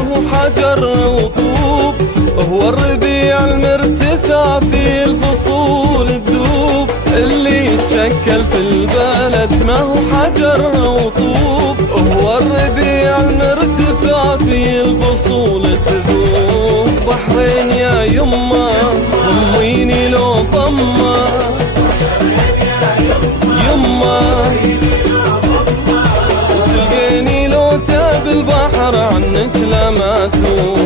هو حجر وطوب، هو الربيع المرتفع في الفصول الذوب، اللي يتشكل في البلد ما هو حجر وطوب، هو الربيع المرتفع في الفصول الذوب. بحرين يا يمه ضميني لو ضمه، يمه وتلقيني لو تاب البحر عنك لما توب.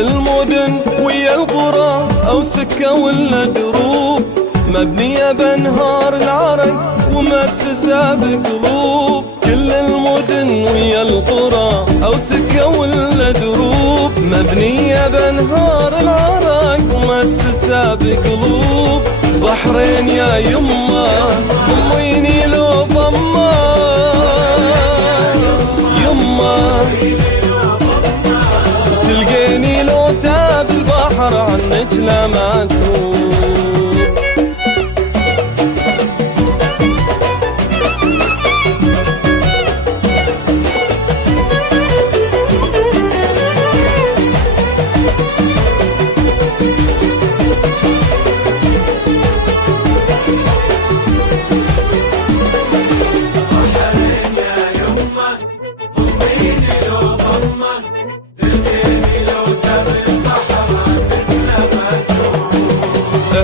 المدن ويا القرى أو سكة ولا دروب، مبنية بانهار العرق ومؤسسة بقلوب. كل المدن ويا القرى أو سكة ولا دروب، مبنية بانهار العرق ومؤسسة بقلوب. بحرين يا يمه ضميني لو ضمه، يمه تلقيني لو تاب البحر عنك لما توب.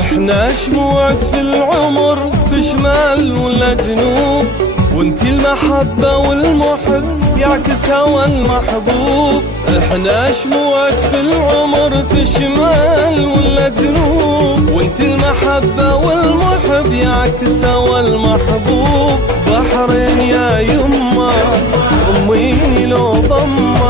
احنا شموعك في العمر في شمال ولا جنوب، وانتي المحبة والمحب يعكس هوى المحبوب. احنا شموعك في العمر في شمال ولا جنوب، وانتي المحبة والمحب يعكس هوى المحبوب. بحرين يا يمه ضميني لو ضمه،